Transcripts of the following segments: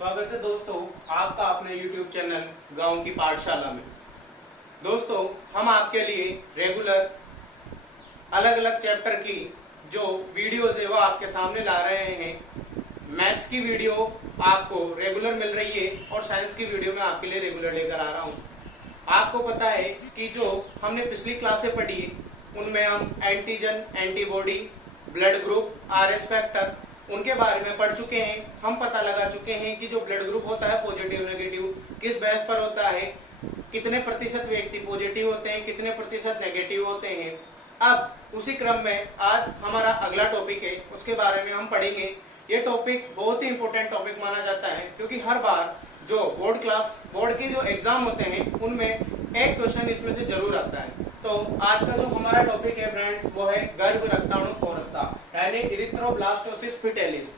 स्वागत है दोस्तों आपका अपने YouTube चैनल गांव की पाठशाला में। दोस्तों हम आपके लिए रेगुलर अलग अलग चैप्टर की जो वीडियोज है वो आपके सामने ला रहे हैं। मैथ्स की वीडियो आपको रेगुलर मिल रही है और साइंस की वीडियो में आपके लिए रेगुलर लेकर आ रहा हूँ। आपको पता है कि जो हमने पिछली क्लासें पढ़ी उनमें हम antigen, antibody, blood group, RS factor उनके बारे में पढ़ चुके हैं। हम पता लगा चुके हैं कि जो ब्लड ग्रुप होता है पॉजिटिव नेगेटिव किस बेस पर होता है, कितने प्रतिशत व्यक्ति पॉजिटिव होते हैं, कितने प्रतिशत नेगेटिव होते हैं। अब उसी क्रम में आज हमारा अगला टॉपिक है, उसके बारे में हम पढ़ेंगे। ये टॉपिक बहुत ही इंपॉर्टेंट टॉपिक माना जाता है क्योंकि हर बार जो बोर्ड के जो एग्जाम होते हैं उनमें एक क्वेश्चन इसमें से जरूर आता है। तो आज का जो हमारा टॉपिक है फ्रेंड्स वो है गर्भ रक्ताणु कोरकता यानी इरिथ्रोब्लास्टोसिस फिटेलिस।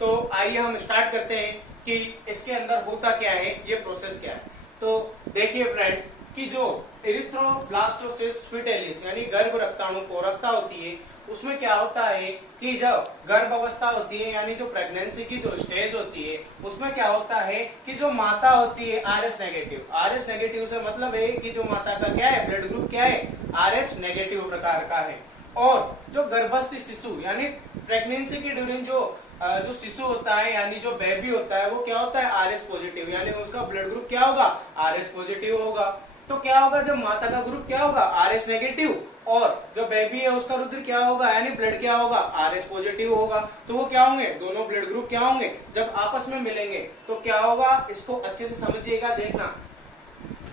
तो आइए हम स्टार्ट करते हैं कि इसके अंदर होता क्या है, ये प्रोसेस क्या है। तो देखिए फ्रेंड्स कि जो इरिथ्रोब्लास्टोसिस फिटेलिस यानी गर्भ रक्ताणु कोरकता होती है उसमें क्या होता है कि जब गर्भ अवस्था होती है यानी जो प्रेगनेंसी की जो स्टेज होती है उसमें क्या होता है कि जो माता होती है आरएच नेगेटिव से मतलब है कि जो माता का क्या है ब्लड ग्रुप क्या है आरएच नेगेटिव प्रकार का है। और जो गर्भस्थ शिशु यानी प्रेगनेंसी की ड्यूरिंग जो शिशु होता है यानी जो बेबी होता है वो क्या होता है आरएस पॉजिटिव यानी उसका ब्लड ग्रुप क्या होगा आरएस पॉजिटिव होगा। तो क्या होगा जब माता का ग्रुप क्या होगा आरएस नेगेटिव और जो बेबी है उसका रुधिर क्या होगा यानी ब्लड क्या होगा आरएस पॉजिटिव होगा। तो वो क्या होंगे दोनों ब्लड ग्रुप क्या होंगे जब आपस में मिलेंगे तो क्या होगा, इसको अच्छे से समझिएगा देखना।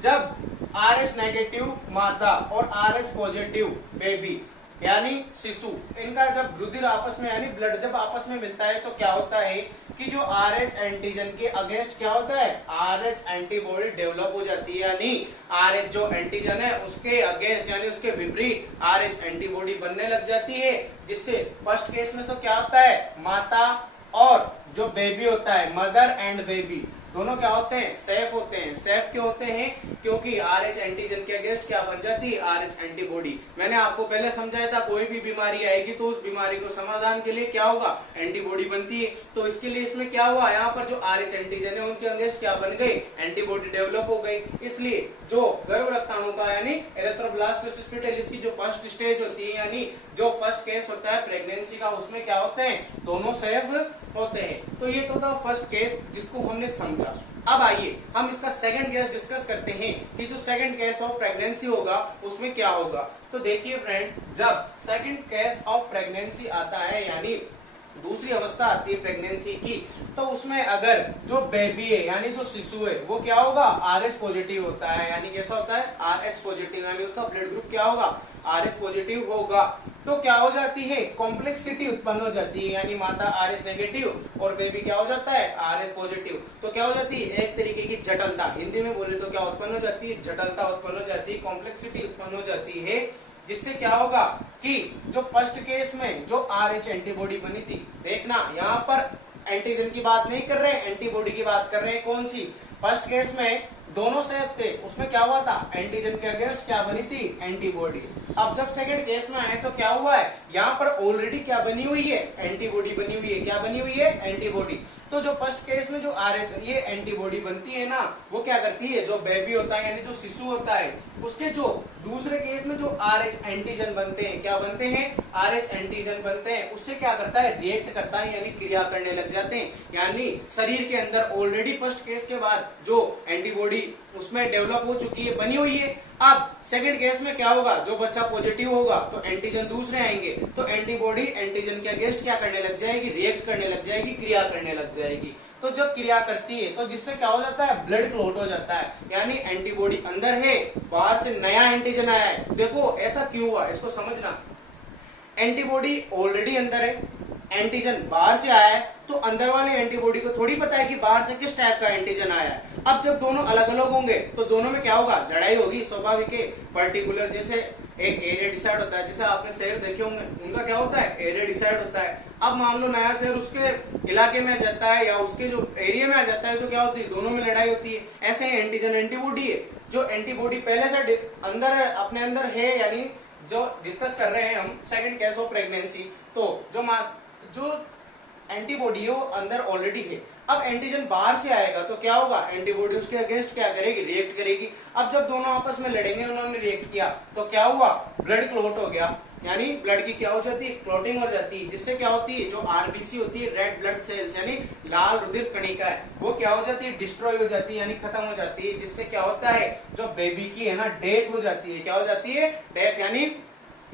जब आरएस नेगेटिव माता और आरएस पॉजिटिव बेबी यानी शिशु इनका जब रुधिर आपस में यानी ब्लड जब आपस में मिलता है तो क्या होता है कि जो आरएच एंटीजन के अगेंस्ट क्या होता है आरएच एंटीबॉडी डेवलप हो जाती है यानी आरएच जो एंटीजन है उसके अगेंस्ट यानी उसके विपरीत आरएच एंटीबॉडी बनने लग जाती है। जिससे फर्स्ट केस में तो क्या होता है माता और जो बेबी होता है मदर एंड बेबी दोनों क्या होते हैं सेफ होते हैं। सेफ क्यों होते हैं क्योंकि आरएच एंटीजन के अगेंस्ट क्या बन जाती है आरएच एंटीबॉडी। मैंने आपको पहले समझाया था कोई भी बीमारी आएगी तो उस बीमारी को समाधान के लिए क्या होगा एंटीबॉडी बनती है। तो इसके लिए इसमें क्या हुआ यहाँ पर जो आरएच एंटीजन है उनके अगेंस्ट क्या बन गई एंटीबॉडी डेवलप हो गई। इसलिए जो गर्भ रक्ताणु का यानी इरिथ्रोब्लास्टोसिस फिटेलिस की जो फर्स्ट स्टेज होती है यानी जो फर्स्ट केस होता है प्रेगनेंसी का उसमें क्या होते हैं दोनों सेफ होते हैं। तो ये तो था फर्स्ट केस जिसको हमने समझा। अब आइए हम इसका सेकंड केस डिस्कस करते हैं कि जो सेकंड केस ऑफ प्रेगनेंसी होगा उसमें क्या होगा। तो देखिए फ्रेंड्स जब सेकंड केस ऑफ प्रेगनेंसी आता है यानी दूसरी अवस्था आती है प्रेगनेंसी की तो उसमें अगर जो बेबी है यानी जो शिशु है वो क्या होगा आरएस पॉजिटिव होता है यानी कैसा होता है आरएस पॉजिटिव यानी उसका ब्लड ग्रुप क्या होगा आरएस पॉजिटिव होगा। तो क्या हो जाती है कॉम्प्लेक्सिटी उत्पन्न हो जाती है यानी माता आरएस नेगेटिव और बेबी क्या हो जाता है आरएस पॉजिटिव। तो क्या हो जाती है एक तरीके की जटिलता, हिंदी में बोले तो क्या उत्पन्न हो जाती है जटिलता उत्पन्न हो जाती है, कॉम्प्लेक्सिटी उत्पन्न हो जाती है। जिससे क्या होगा कि जो फर्स्ट केस में जो आरएच एंटीबॉडी बनी थी, देखना यहाँ पर एंटीजन की बात नहीं कर रहे हैं एंटीबॉडी की बात कर रहे हैं। कौन सी फर्स्ट केस में दोनों सेफ थे उसमें क्या हुआ था एंटीजन के अगेंस्ट क्या बनी थी एंटीबॉडी। अब जब सेकंड केस में आए तो क्या हुआ है यहाँ पर ऑलरेडी क्या बनी हुई है एंटीबॉडी बनी हुई है। क्या बनी हुई है एंटीबॉडी। तो जो फर्स्ट केस में जो ये एंटीबॉडी बनती है ना वो क्या करती है जो बेबी होता है यानी जो शिशु होता है उसके जो दूसरे केस में जो आरएच एंटीजन बनते हैं क्या बनते हैं आरएच एंटीजन बनते हैं उससे क्या करता है रिएक्ट करता है यानी क्रिया करने लग जाते हैं। यानी शरीर के अंदर ऑलरेडी फर्स्ट केस के बाद जो एंटीबॉडी उसमें डेवलप हो चुकी है बनी हुई है। अब सेकंड केस में क्या होगा जो बच्चा पॉजिटिव होगा तो एंटीजन दूसरे आएंगे तो एंटीबॉडी एंटीजन के अगेंस्ट क्या करने लग जाएगी रिएक्ट करने लग जाएगी क्रिया करने लग जाएगी। तो जब क्रिया करती है तो जिससे क्या हो जाता है ब्लड क्लॉट हो जाता है यानी एंटीबॉडी अंदर है बाहर से नया एंटीजन आया है। देखो ऐसा क्यों हुआ इसको समझना। एंटीबॉडी ऑलरेडी अंदर है, एंटीजन बाहर से आया है तो अंदर वाले एंटीबॉडी को थोड़ी पता है कि बाहर से किस टाइप का एंटीजन आया है। अब जब दोनों अलग अलग होंगे तो दोनों में क्या होगा लड़ाई होगी स्वाभाविक है। पर्टिकुलर जैसे एक एरिया डिसाइड होता है, जैसे आपने शहर देखे होंगे उनका क्या होता है एरिया डिसाइड होता है। अब मान लो नया शहर उसके इलाके में आ जाता है या उसके जो एरिया में आ जाता है तो क्या होती है दोनों में लड़ाई होती है। ऐसे एंटीजन एंटीबॉडी है, जो एंटीबॉडी पहले से अंदर अपने अंदर है यानी जो डिस्कस कर रहे हैं हम सेकंड केस ऑफ प्रेगनेंसी। तो जो एंटीबॉडी है वो अंदर ऑलरेडी है। अब एंटीजन बाहर से आएगा तो क्या होगा, एंटीबॉडी उसके अगेंस्ट क्या करेगी, रिएक्ट करेगी। अब जब दोनों आपस में लड़ेंगे, उन्होंने रिएक्ट किया तो क्या हुआ, ब्लड क्लॉट हो गया, यानी ब्लड की क्या हो जाती है, क्लॉटिंग हो जाती है, जिससे क्या होती है, जो आरबीसी होती है, रेड ब्लड सेल्स यानी लाल रुधिर कणिका है, वो क्या हो जाती है, डिस्ट्रॉय हो जाती है, यानी खत्म हो जाती है, जिससे क्या होता है, जो बेबी की है ना डेथ हो जाती है। क्या हो जाती है, डेथ यानी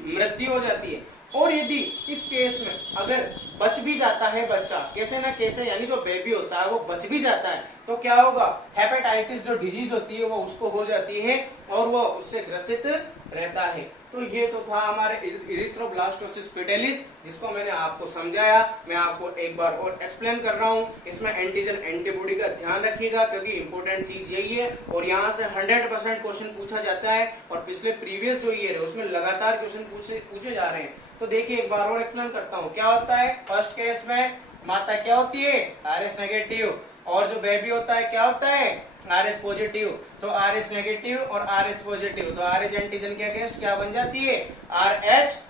मृत्यु हो जाती है। और यदि इस केस में अगर बच भी जाता है बच्चा कैसे ना कैसे, यानी जो बेबी होता है वो बच भी जाता है, तो क्या होगा, हेपेटाइटिस जो डिजीज होती है वो उसको हो जाती है और वो उससे ग्रसित रहता है। तो ये तो था हमारे इरिथ्रोब्लास्टोसिस फिटेलिस, जिसको मैंने आपको समझाया। मैं आपको एक बार और एक्सप्लेन कर रहा हूँ। इसमें एंटीजन एंटीबॉडी का ध्यान रखिएगा, क्योंकि इंपॉर्टेंट चीज यही है और यहाँ से 100% क्वेश्चन पूछा जाता है और पिछले प्रीवियस जो ईयर है उसमें लगातार क्वेश्चन पूछे जा रहे हैं। तो देखिए एक बार और एक्सप्लेन करता हूँ। क्या होता है, फर्स्ट केस में माता क्या होती है, आरएस नेगेटिव, और जो बेबी होता है क्या होता है, आरएस पॉजिटिव। तो आरएस नेगेटिव और आरएस पॉजिटिव, तो आरएच एंटीजन के अगेंस्ट क्या बन जाती है, आरएच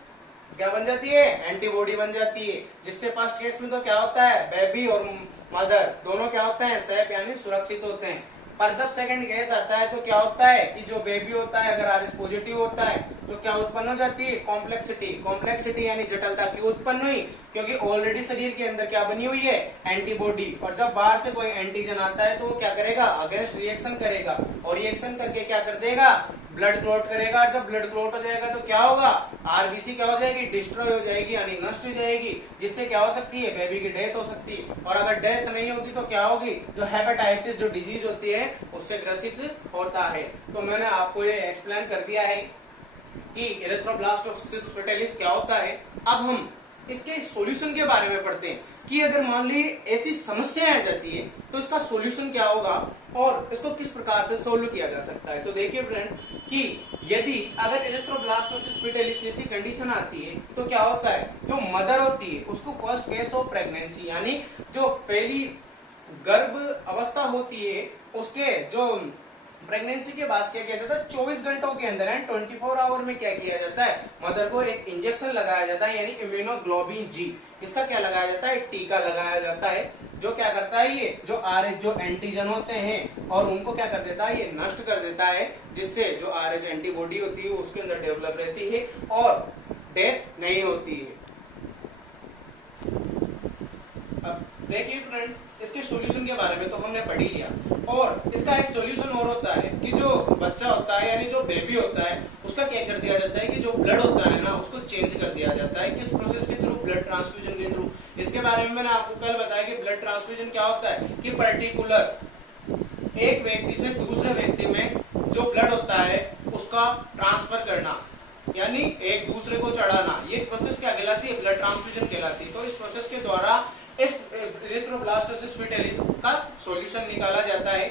क्या बन जाती है, एंटीबॉडी बन जाती है। जिससे फर्स्ट केस में तो क्या होता है, बेबी और मदर दोनों क्या होते हैं, सेफ यानी सुरक्षित होते हैं। पर जब सेकंड केस आता है तो क्या होता है कि जो बेबी होता है अगर आरएस पॉजिटिव होता है तो क्या उत्पन्न हो जाती है, कॉम्प्लेक्सिटी। कॉम्प्लेक्सिटी यानी जटिलता क्यों उत्पन्न हुई, क्योंकि ऑलरेडी शरीर के अंदर क्या बनी हुई है, एंटीबॉडी। और जब बाहर से कोई एंटीजन आता है तो वो क्या करेगा, अगेंस्ट रिएक्शन करेगा और रिएक्शन करके क्या कर देगा, ब्लड क्लॉट करेगा। और जब ब्लड क्लॉट हो जाएगा तो क्या होगा, आरबीसी क्या हो जाएगी, डिस्ट्रॉय हो जाएगी यानी नष्ट हो जाएगी, जिससे क्या हो सकती है, बेबी की डेथ हो सकती है। और अगर डेथ नहीं होती तो क्या होगी, जो हेपेटाइटिस जो डिजीज होती है उससे ग्रसित होता है। तो मैंने आपको ये एक्सप्लेन कर दिया है कि इरिथ्रोब्लास्टोसिस फिटेलिस क्या होता है। अब हम इसके सॉल्यूशन के बारे में पढ़ते हैं कि अगर मान ली ऐसी समस्या आ जाती है तो इसका सॉल्यूशन क्या होगा और इसको किस प्रकार से सोल्व किया जा सकता है। तो देखिए फ्रेंड्स कि यदि अगर इरिथ्रोब्लास्टोसिस फिटेलिस जैसी कंडीशन आती है तो क्या होता है, जो मदर होती है उसको फर्स्ट केस ऑफ प्रेगनेंसी यानी जो पहली गर्भ अवस्था होती है उसके जो प्रेगनेंसी के बाद क्या किया जाता है, 24 घंटों के अंदर 24 आवर में क्या किया जाता है, मदर को एक इंजेक्शन लगाया जाता है यानी इम्यूनोग्लोबिन जी, इसका क्या लगाया जाता है, टीका लगाया जाता है, जो क्या करता है, ये जो आरएच जो एंटीजन होते हैं और उनको क्या कर देता है, ये नष्ट कर देता है, जिससे जो आरएच एंटीबॉडी होती है उसके अंदर डेवलप रहती है और डेथ नहीं होती है। अब देखिए फ्रेंड्स इसके सॉल्यूशन के बारे में तो हमने पढ़ ही लिया, और इसका एक सॉल्यूशन और होता है कि जो बच्चा होता है यानी जो बेबी होता है उसका क्या कर दिया जाता है कि जो ब्लड होता है ना उसको चेंज कर दिया जाता है। किस प्रोसेस के थ्रू, ब्लड ट्रांसफ्यूजन के थ्रू। इसके बारे में मैंने आपको कल बताया कि ब्लड ट्रांसफ्यूजन क्या होता है कि पर्टिकुलर एक व्यक्ति से दूसरे व्यक्ति में जो ब्लड होता है उसका ट्रांसफर करना यानी एक दूसरे को चढ़ाना, ये प्रोसेस क्या कहलाती है, ब्लड ट्रांसफ्यूजन कहलाती है। तो इस प्रोसेस के द्वारा इस इरिथ्रोब्लास्टोसिस फिटेलिस का सॉल्यूशन निकाला जाता है।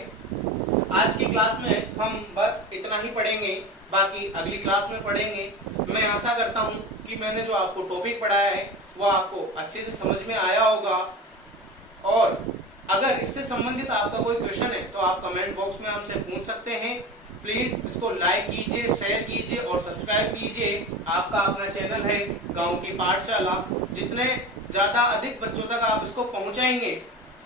आज की क्लास में हम बस इतना ही पढ़ेंगे, बाकी अगली क्लास में पढ़ेंगे। मैं आशा करता हूं कि मैंने जो आपको टॉपिक पढ़ाया है वो आपको अच्छे से समझ में आया होगा, और अगर इससे संबंधित आपका कोई क्वेश्चन है तो आप कमेंट बॉक्स में हमसे पूछ सकते हैं। प्लीज इसको लाइक कीजिए, शेयर कीजिए और सब्सक्राइब कीजिए। आपका अपना चैनल है गांव की पाठशाला, जितने ज्यादा अधिक बच्चों तक आप इसको पहुंचाएंगे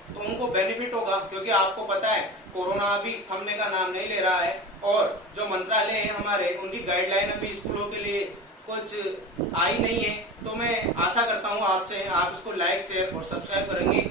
तो उनको बेनिफिट होगा, क्योंकि आपको पता है कोरोना अभी थमने का नाम नहीं ले रहा है और जो मंत्रालय है हमारे उनकी गाइडलाइन अभी स्कूलों के लिए कुछ आई नहीं है। तो मैं आशा करता हूँ आपसे आप इसको लाइक शेयर और सब्सक्राइब करेंगे।